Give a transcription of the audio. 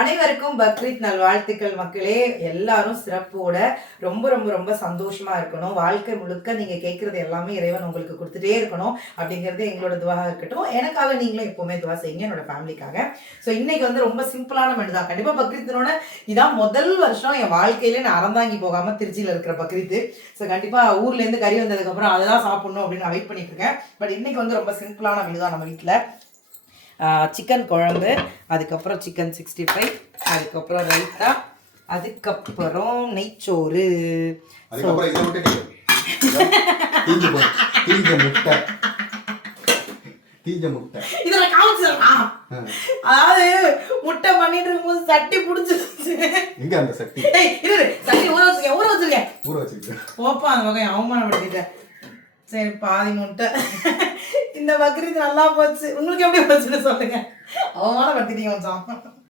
அனைவருக்கும் பக்ரீத் நல்வாழ்த்துக்கள் மக்களே. எல்லாரும் சிறப்போட ரொம்ப ரொம்ப ரொம்ப சந்தோஷமா இருக்கணும். வாழ்க்கை முழுக்க நீங்க கேட்கறது எல்லாமே இறைவன் உங்களுக்கு கொடுத்துட்டே இருக்கணும் அப்படிங்கிறது எங்களோட துவாக இருக்கட்டும். எனக்காக நீங்களும் எப்பவுமே துவா செய்யுங்க, என்னோட ஃபேமிலிக்காக. ஸோ இன்னைக்கு வந்து ரொம்ப சிம்பிளான மெனு தான். கண்டிப்பா பக்ரீத்தினோட இதான் முதல் வருஷம் என் வாழ்க்கையில நான் அறந்தாங்கி போகாம திருச்சியில இருக்கிற பக்ரீத்து. ஸோ கண்டிப்பா ஊர்ல இருந்து கறி வந்ததுக்கு அப்புறம் அதெல்லாம் சாப்பிடணும் அப்படின்னு நான் வெயிட் பண்ணிட்டு இருக்கேன். பட் இன்னைக்கு வந்து ரொம்ப சிம்பிளான மெனு தான் நம்ம வீட்டில். சிக்கன் குழம்பு, அதுக்கப்புறம் சிக்கன் 65, அதுக்கப்புறம் ரைத்தா, அதுக்கப்புறம் நெய்ச்சோறு. அதாவது முட்டை பண்ணிட்டு இருக்கும்போது சட்டி புடிச்சிருச்சு. எங்க அந்த சட்டி? சட்டி ஊற வச்சிருக்கேன். போப்பா அந்த வகை அவமானப்படுத்திட்டேன். சரி, பாதி முட்டை. இந்த பக்ரீத் நல்லா போச்சு. உங்களுக்கு எப்படி போச்சுன்னு சொல்லுங்க. அவமானப்படுத்திட்டீங்க கொஞ்சம்.